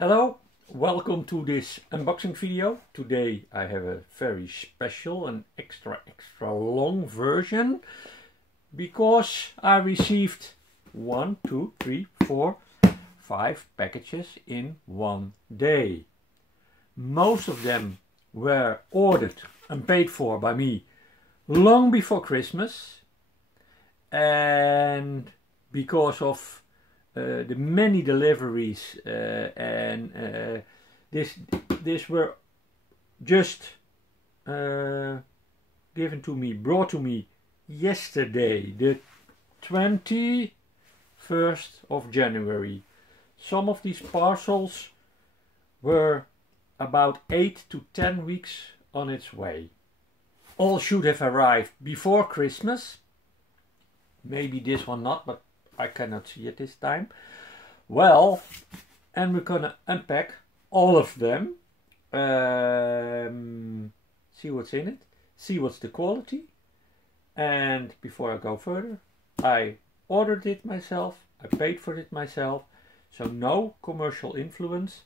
Hello, welcome to this unboxing video. Today I have a very special and extra long version because I received 1, 2, 3, 4, 5 packages in one day. Most of them were ordered and paid for by me long before Christmas, and because of the many deliveries and this were just given to me, brought to me yesterday, the 21st of January. Some of these parcels were about 8 to 10 weeks on its way. All should have arrived before Christmas. Maybe this one not, but I cannot see it this time. Well, and we're gonna unpack all of them. See what's in it, see what's the quality. And before I go further, I ordered it myself, I paid for it myself, so no commercial influence.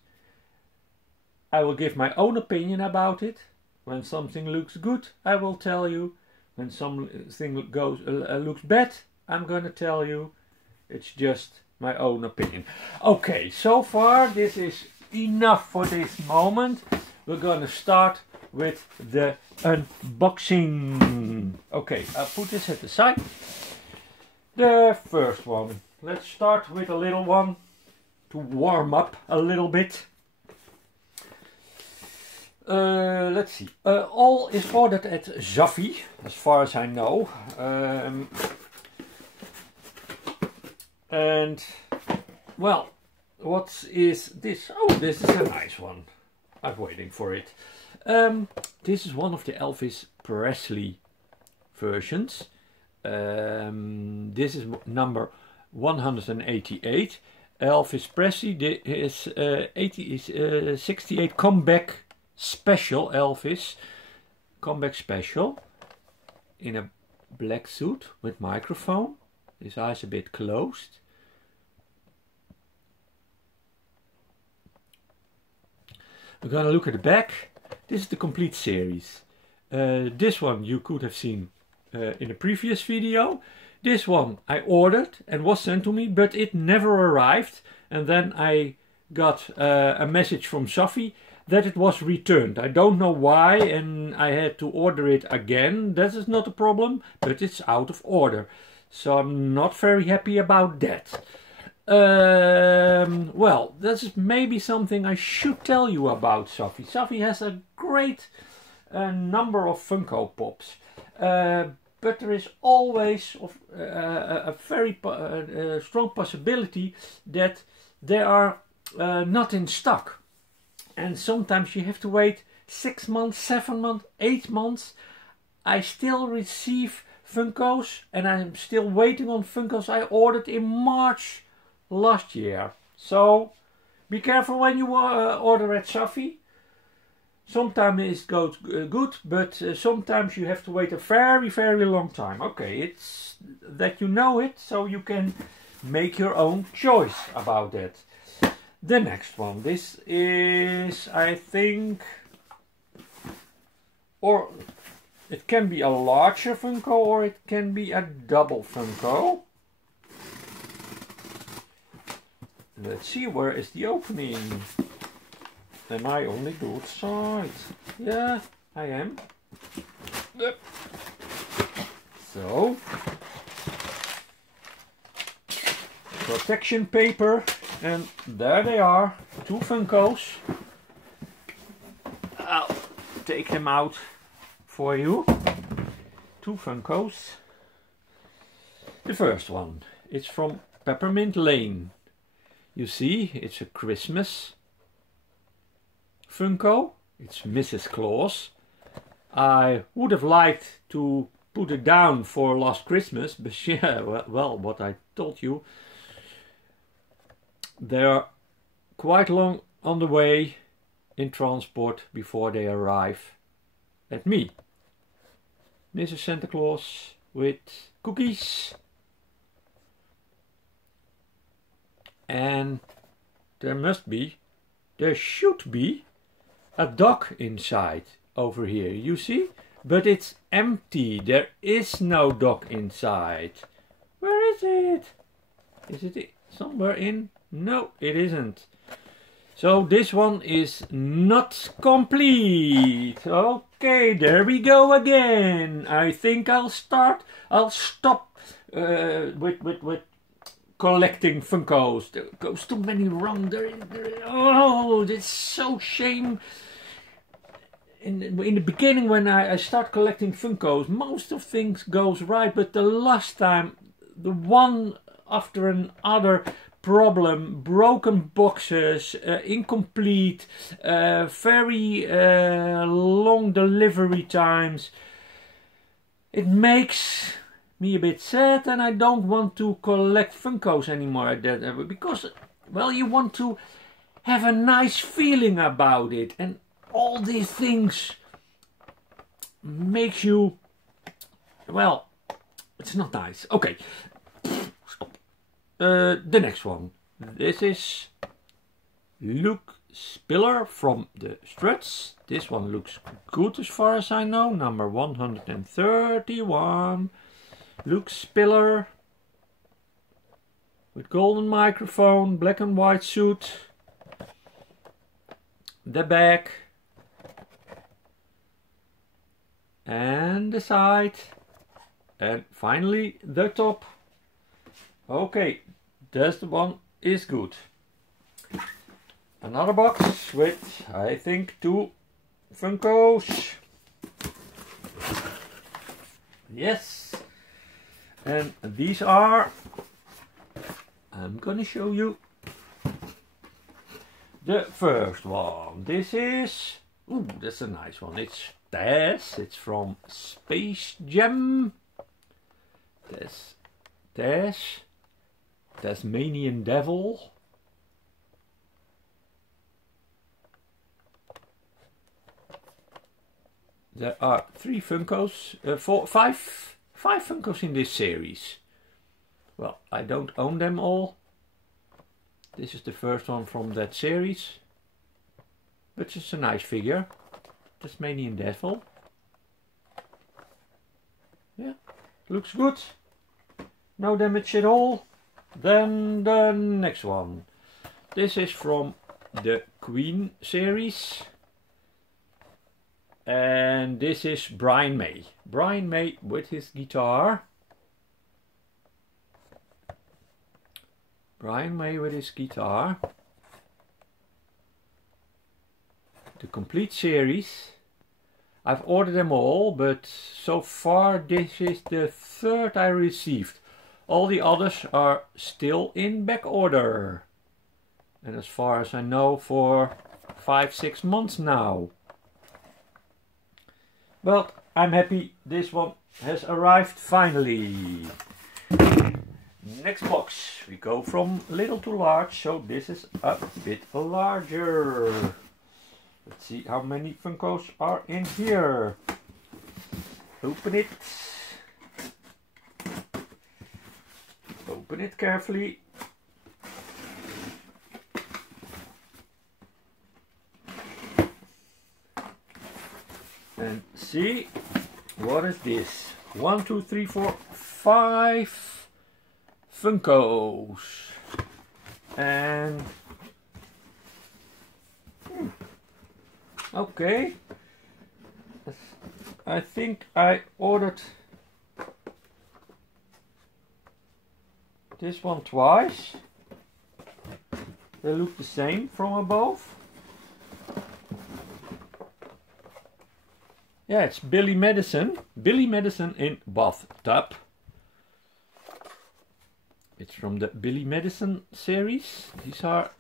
I will give my own opinion about it. When something looks good, I will tell you. When something looks bad, I'm gonna tell you. It's just my own opinion. Okay, so far this is enough for this moment. We're gonna start with the unboxing. Okay, I'll put this at the side. The first one. Let's start with a little one to warm up a little bit. Let's see. All is ordered at Zavvi, as far as I know. And, well, what is this? Oh, this is a nice one. I'm waiting for it. This is one of the Elvis Presley versions. This is number 188. Elvis Presley is 68 comeback special. Elvis comeback special in a black suit with microphone. His eyes a bit closed. We're gonna look at the back. This is the complete series. This one you could have seen in a previous video. This one I ordered and was sent to me, but it never arrived. And then I got a message from Zavvi that it was returned. I don't know why, and I had to order it again. That is not a problem, but it's out of order. So I'm not very happy about that. Well, that's maybe something I should tell you about Zavvi. Zavvi has a great number of Funko Pops. But there is always a very strong possibility that they are not in stock. And sometimes you have to wait 6 months, 7 months, 8 months. I still receive Funkos, and I'm still waiting on Funkos I ordered in March last year. So be careful when you order at Zavvi. Sometimes it goes good, but sometimes you have to wait a very long time. Okay, it's that you know it, so you can make your own choice about that. The next one. This is, I think, or it can be a larger Funko or it can be a double Funko. Let's see, where is the opening? Am I on the good side? Yeah, I am. So, protection paper, and there they are, 2 Funkos. I'll take them out for you. 2 Funkos. The first one, it's from Peppermint Lane. You see, it's a Christmas Funko. It's Mrs. Claus. I would have liked to put it down for last Christmas, but yeah, well, what I told you, they're quite long on the way in transport before they arrive at me. This is Santa Claus with cookies. And there must be there should be a dog inside over here, you see? But it's empty. There is no dog inside. Where is it? Is it somewhere in? No, it isn't. So this one is not complete. Okay, there we go again. I think I'll stop with collecting Funkos. There goes too many wrong. Oh, it's so shame. In the beginning, when I start collecting Funkos, most of things goes right, but the last time, the one after another problem, broken boxes, incomplete, very long delivery times. It makes me a bit sad, and I don't want to collect Funkos anymore because, well, you want to have a nice feeling about it, and all these things make you, well, it's not nice. Okay, stop. The next one. This is Luke Spiller from the Struts. This one looks good as far as I know. Number 131. Luke Spiller with golden microphone, black and white suit. The back. And the side. And finally the top. Okay, this one is good. Another box with, I think, 2 Funkos. Yes. And these are, I'm gonna show you the first one. This is, ooh, that's a nice one. It's Taz. It's from Space Jam. Tazmanian Devil. There are 3 Funkos, 5 Funkos in this series. Well, I don't own them all. This is the first one from that series. But it's a nice figure. Tazmanian Devil. Yeah, looks good. No damage at all. Then the next one. This is from the Queen series. And this is Brian May. Brian May with his guitar. Brian May with his guitar. The complete series. I've ordered them all, but so far this is the 3rd I received. All the others are still in back order. And as far as I know, for 5-6 months now. Well, I'm happy this one has arrived finally. Next box. We go from little to large, so this is a bit larger. Let's see how many Funkos are in here. Open it. Open it carefully. And see, what is this? 1, 2, 3, 4, 5 Funkos. And okay, I think I ordered this one twice. They look the same from above. Yeah, it's Billy Madison. Billy Madison in Bathtub. It's from the Billy Madison series. These are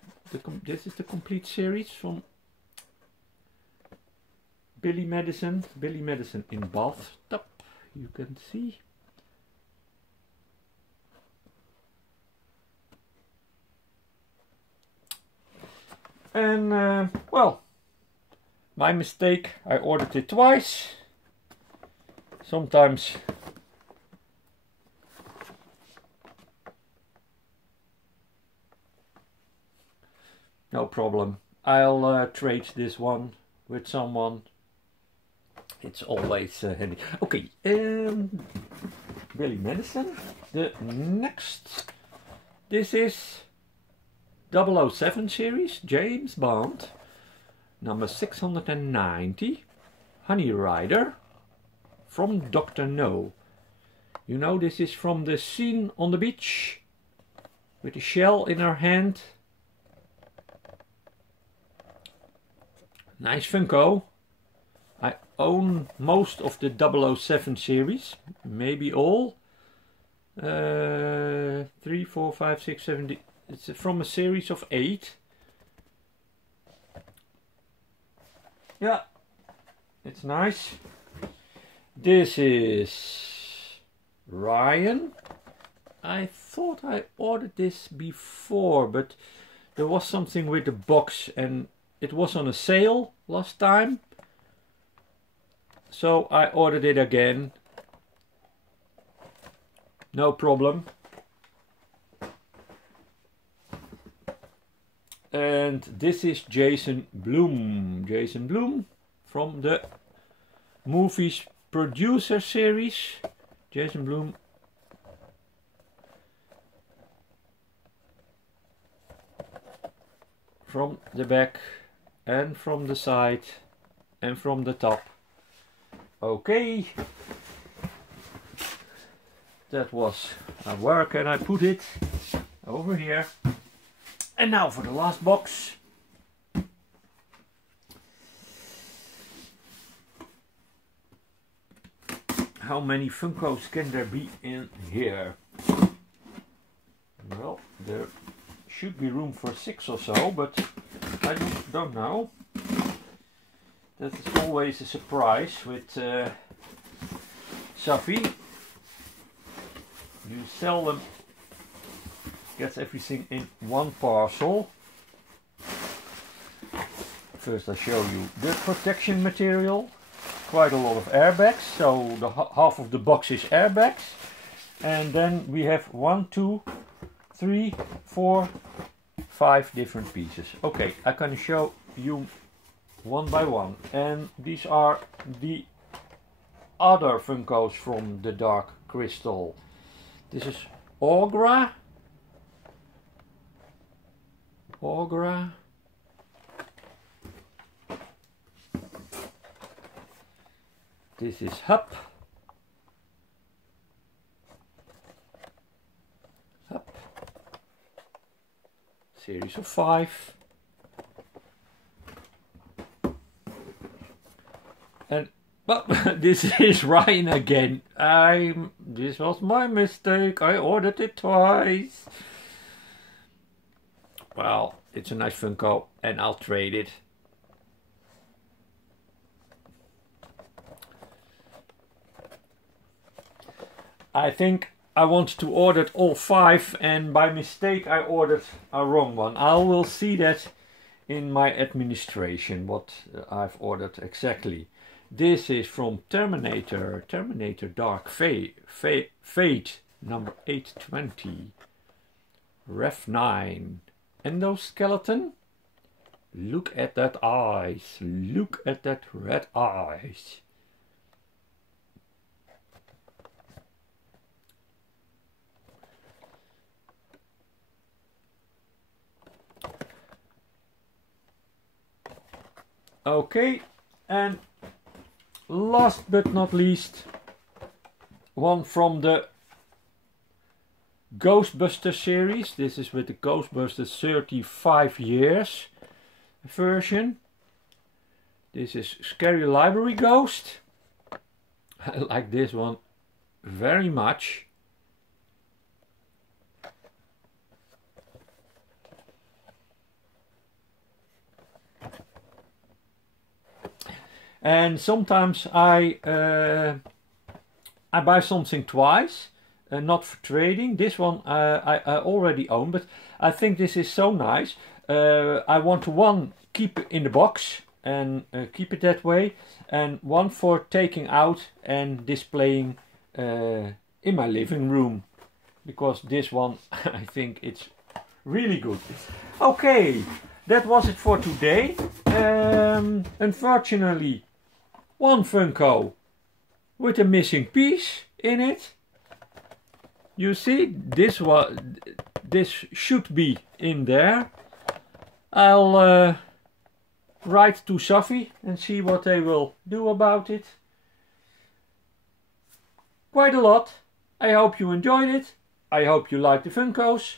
this is the complete series from Billy Madison. Billy Madison in Bathtub. You can see. And well, my mistake. I ordered it twice. Sometimes no problem. I'll trade this one with someone. It's always handy. Okay, Billy Madison. The next, this is 007 series, James Bond, number 690, Honey Ryder, from Dr. No. You know, this is from the scene on the beach, with the shell in her hand. Nice Funko. I own most of the 007 series, maybe all. 3, 4, 5, 6, 7. It's from a series of 8. Yeah, it's nice. This is Rian. I thought I ordered this before, but there was something with the box and it was on a sale last time. So I ordered it again. No problem. And this is Jason Blum. Jason Blum from the movies producer series. Jason Blum. From the back and from the side and from the top. Okay. That was where can I put it? Over here. And now for the last box. How many Funkos can there be in here? Well, there should be room for 6 or so, but I don't know. That is always a surprise with Safi. You seldom get everything in one parcel. First I show you the protection material. Quite a lot of airbags, so the half of the box is airbags. And then we have 1, 2, 3, 4, 5 different pieces. Okay, I can show you one by one. And these are the other Funkos from the Dark Crystal. This is Aughra. Aughra. This is Hup. Hup. Series of 5. And but this is Ryder again. This was my mistake. I ordered it twice. Well, it's a nice Funko and I'll trade it. I think I want to order all 5 and by mistake I ordered a wrong one. I will see that in my administration what I've ordered exactly. This is from Terminator, Terminator Dark Fate, number 820, Ref 9, Endoskeleton. Look at that eyes, look at that red eyes. Okay, and last but not least, one from the Ghostbusters series. This is with the Ghostbusters 35 years version. This is Scary Library Ghost. I like this one very much. And sometimes I buy something twice, not for trading. This one I already own, but I think this is so nice. I want to keep it in the box and keep it that way, and one for taking out and displaying in my living room, because this one I think it's really good. Okay, that was it for today. Unfortunately, one Funko with a missing piece in it. You see, this should be in there. I'll write to Sophie and see what they will do about it. Quite a lot. I hope you enjoyed it. I hope you like the Funkos.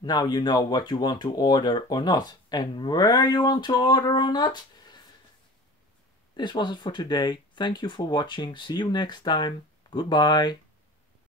Now you know what you want to order or not, and where you want to order or not. This was it for today. Thank you for watching. See you next time. Goodbye.